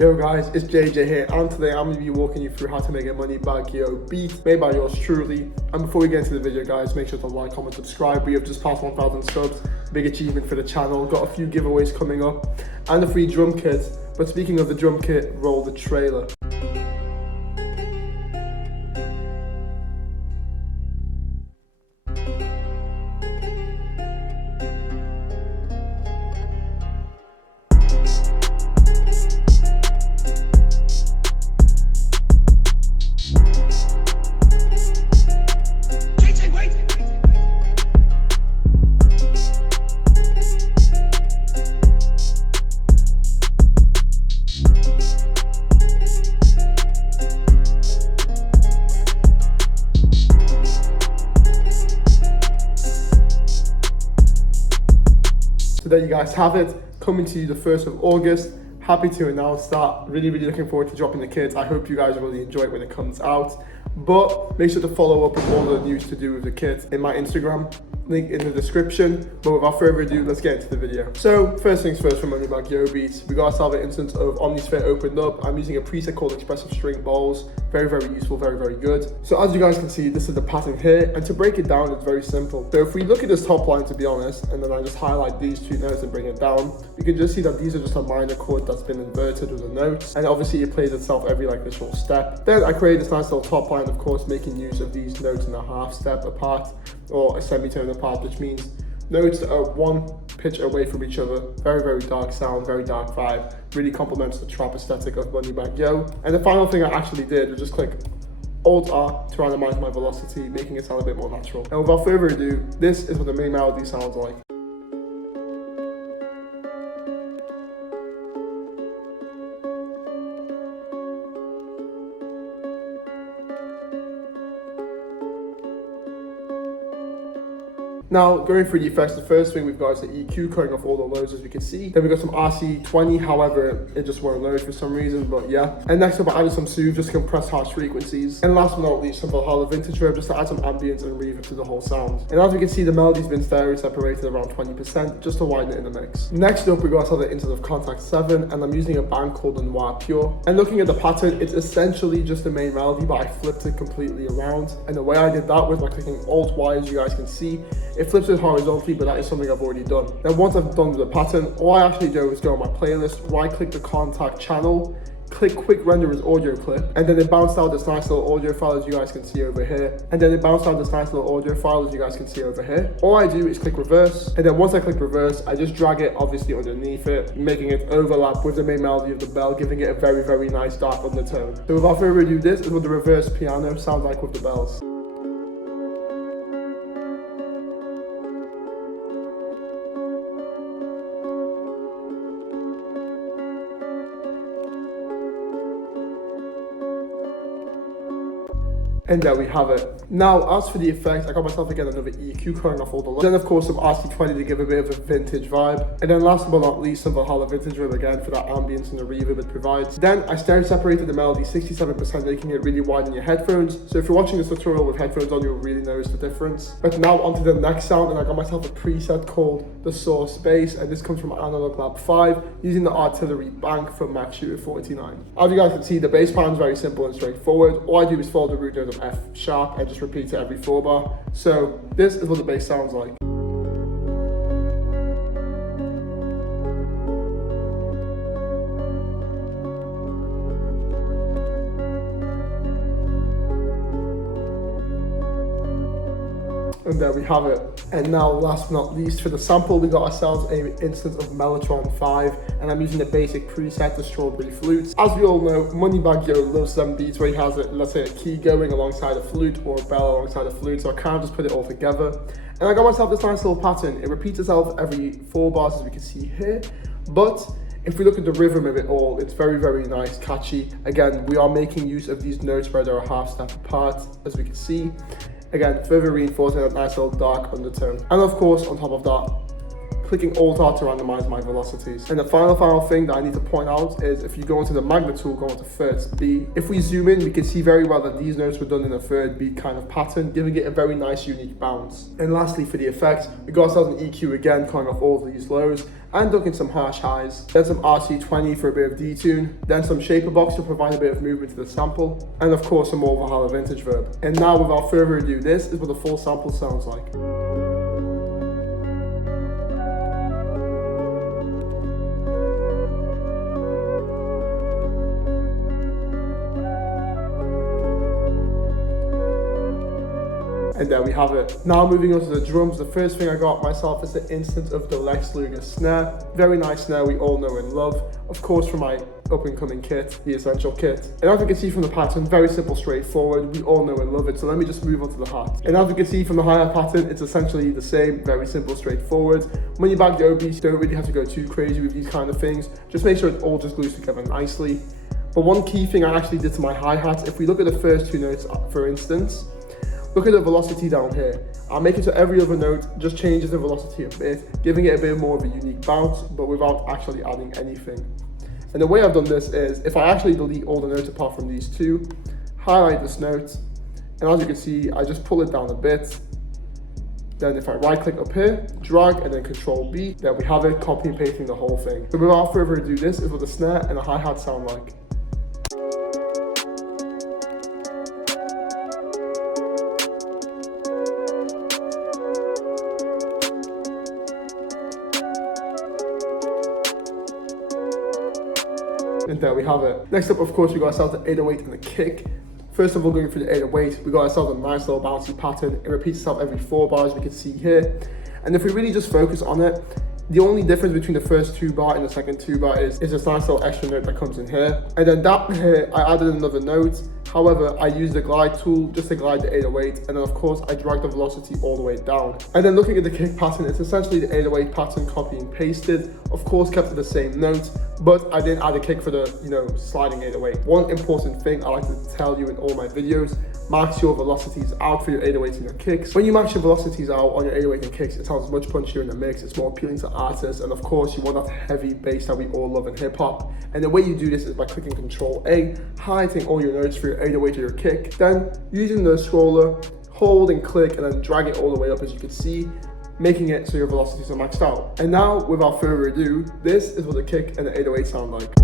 Yo guys, it's JJ here, and today I'm going to be walking you through how to make a Moneybagg Yo beat made by yours truly. And before we get into the video guys, make sure to like, comment, subscribe. We have just passed 1,000 subs, big achievement for the channel, got a few giveaways coming up, and a free drum kit. But speaking of the drum kit, roll the trailer. So there you guys have it, coming to you the 1st of August. Happy to announce that. Really looking forward to dropping the kit. I hope you guys really enjoy it when it comes out. But make sure to follow up with all the news to do with the kit in my Instagram, link in the description. But without further ado, let's get into the video. So first things first, for Moneybagg Yo beats, we got ourselves an instance of Omnisphere opened up. I'm using a preset called Expressive String Bowls. Very useful, very good. So as you guys can see, this is the pattern here, and to break it down, it's very simple. So if we look at this top line, to be honest, and then I just highlight these two notes and bring it down, you can just see that these are just a minor chord that's been inverted with the notes, and obviously it plays itself every visual step. Then I created this nice little top line, of course, making use of these notes in a half step apart, or a semitone apart, which means notes that are one pitch away from each other. Very dark sound, very dark vibe. Really complements the trap aesthetic of Moneybagg Yo. And the final thing I actually did was just click Alt-R to randomize my velocity, making it sound a bit more natural. And without further ado, this is what the main melody sounds like. Now, going through the effects, the first thing we've got is the EQ cutting off all the lows, as we can see. Then we got some RC20, however, it just won't load for some reason, but yeah. And next up, I added some soothe just to compress harsh frequencies. And last but not least, some Valhalla vintage reverb just to add some ambience and reverb to the whole sound. And as we can see, the melody's been stereo separated around 20%, just to widen it in the mix. Next up, we got ourselves an instance of Contact 7, and I'm using a band called the Noir Pure. And looking at the pattern, it's essentially just the main melody, but I flipped it completely around. And the way I did that was by clicking Alt-Y, as you guys can see. It flips it horizontally, but that is something I've already done. Then once I've done the pattern, all I actually do is go on my playlist, right click the contact channel, click quick render as audio clip, and then it bounced out this nice little audio file, as you guys can see over here. And then it bounced out this nice little audio file, as you guys can see over here. All I do is click reverse, and then once I click reverse, I just drag it obviously underneath it, making it overlap with the main melody of the bell, giving it a very nice dark undertone. So without further ado, this is what the reverse piano sounds like with the bells. And there we have it. Now, as for the effects, I got myself again another EQ cutting off all the lows. Then of course some RC20 to give a bit of a vintage vibe. And then last but not least, some Valhalla vintage reverb again for that ambience and the reverb it provides. Then I stereo separated the melody 67%, making it really wide in your headphones. So if you're watching this tutorial with headphones on, you'll really notice the difference. But now onto the next sound, and I got myself a preset called the Source Bass, and this comes from Analog Lab 5, using the Artillery Bank from Max Shooter 49. As you guys can see, the bass pattern is very simple and straightforward. All I do is follow the root note of F sharp and just repeat it every 4 bar. So this is what the bass sounds like. And there we have it. And now, last but not least, for the sample, we got ourselves an instance of Mellotron 5, and I'm using the basic preset, the Strawberry Flute. As we all know, Moneybagg Yo loves some beats where he has, let's say, a key going alongside a flute or a bell alongside a flute, so I kind of just put it all together. And I got myself this nice little pattern. It repeats itself every 4 bars, as we can see here, but if we look at the rhythm of it all, it's very nice, catchy. Again, we are making use of these notes where they're a half step apart, as we can see. Again, further reinforcing that nice little dark undertone. And of course, on top of that, clicking Alt-R to randomize my velocities. And the final thing that I need to point out is if you go into the magnet tool, go into first beat. If we zoom in, we can see very well that these notes were done in a third beat kind of pattern, giving it a very nice unique bounce. And lastly, for the effects, we got ourselves an EQ again, cutting off all of these lows, and ducking some harsh highs, then some RC20 for a bit of detune, then some shaper box to provide a bit of movement to the sample, and of course some more Valhalla vintage verb. And now without further ado, this is what the full sample sounds like. And there we have it. Now moving on to the drums, the first thing I got myself is the instance of the Lex Luger snare. Very nice snare we all know and love. Of course from my up and coming kit, the Essential kit. And as you can see from the pattern, very simple, straightforward. We all know and love it. So let me just move on to the hat. And as you can see from the hi-hat pattern, it's essentially the same, very simple, straightforward. Moneybagg Obies, don't really have to go too crazy with these kind of things. Just make sure it all just glues together nicely. But one key thing I actually did to my hi-hat, if we look at the first two notes, for instance, look at the velocity down here. I'll make it so every other note just changes the velocity a bit, giving it a bit more of a unique bounce, but without actually adding anything. And the way I've done this is, if I actually delete all the notes apart from these two, highlight this note, and as you can see, I just pull it down a bit. Then if I right click up here, drag, and then Control B, there we have it, copy and pasting the whole thing. So without further ado, this is what the snare and the hi-hat sound like. And there we have it. Next up, of course, we got ourselves the 808 and the kick. First of all, going through the 808, we got ourselves a nice little bouncy pattern. It repeats itself every 4 bars, we can see here. And if we really just focus on it, the only difference between the first 2 bar and the second 2 bar is this nice little extra note that comes in here. And then that here, I added another note. However, I used the glide tool just to glide the 808, and then of course I dragged the velocity all the way down. And then looking at the kick pattern, it's essentially the 808 pattern copy and pasted. Of course, kept it the same note, but I didn't add a kick for the, sliding 808. One important thing I like to tell you in all my videos, max your velocities out for your 808s and your kicks. When you max your velocities out on your 808 and kicks, it sounds much punchier in the mix, it's more appealing to artists, and of course you want that heavy bass that we all love in hip hop. And the way you do this is by clicking Control A, highlighting all your notes for your 808 or your kick, then using the scroller, hold and click, and then drag it all the way up as you can see, making it so your velocities are maxed out. And now, without further ado, this is what the kick and the 808 sound like.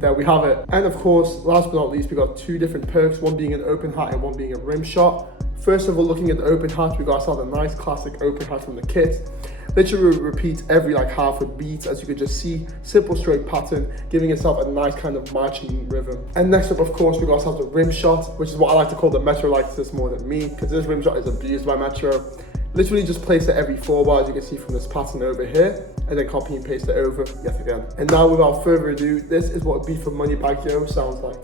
There we have it. And of course, last but not least, we got 2 different perks, one being an open hat and one being a rim shot. First of all, looking at the open hat, we got ourselves a nice classic open hat from the kit. Literally repeats every half a beat, as you can just see, simple straight pattern, giving itself a nice kind of marching rhythm. And next up, of course, we got ourselves a rim shot, which is what I like to call the Metro likes this more than me, because this rim shot is abused by Metro. Literally just place it every 4 bars, you can see from this pattern over here, and then copy and paste it over yet again. And now without further ado, this is what a beat from Moneybagg Yo sounds like.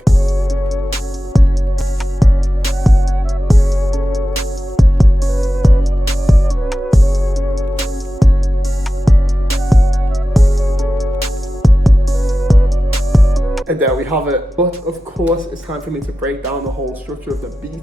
And there we have it. But of course, it's time for me to break down the whole structure of the beat.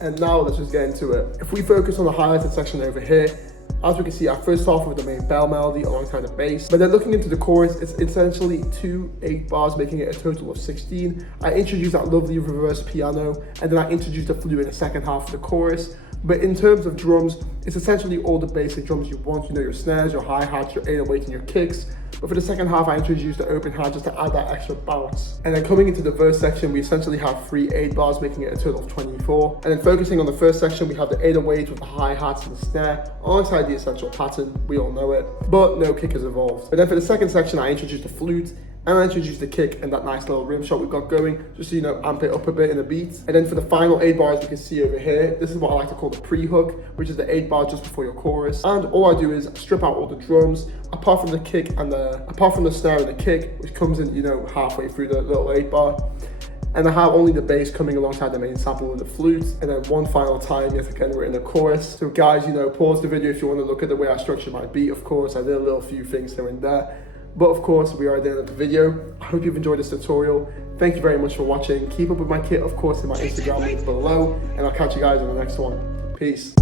And now let's just get into it. If we focus on the highlighted section over here, as we can see, I first start off with the main bell melody alongside the bass. But then looking into the chorus, it's essentially 2 8 bars, making it a total of 16. I introduced that lovely reverse piano, and then I introduced the flute in the second half of the chorus. But in terms of drums, it's essentially all the basic drums you want. Your snares, your hi-hats, your 808 and your kicks. But for the second half, I introduced the open hat just to add that extra bounce. And then coming into the verse section, we essentially have 3 8 bars, making it a total of 24. And then focusing on the first section, we have the 808 with the hi-hats and the snare, alongside the essential pattern, we all know it, but no kick is involved. But then for the second section, I introduced the flute, and I introduced the kick and that nice little rim shot we've got going, just to, amp it up a bit in the beat. And then for the final 8 bars, you can see over here, this is what I like to call the pre-hook, which is the 8 bars just before your chorus. And all I do is strip out all the drums, apart from the kick and apart from the snare and the kick, which comes in, halfway through the little 8 bar. And I have only the bass coming alongside the main sample with the flute. And then one final time, yet again, we're in the chorus. So guys, pause the video if you want to look at the way I structured my beat, of course. I did a little few things here and there. But of course, we are at the end of the video. I hope you've enjoyed this tutorial. Thank you very much for watching. Keep up with my kit, of course, in my Instagram link below, and I'll catch you guys in the next one. Peace.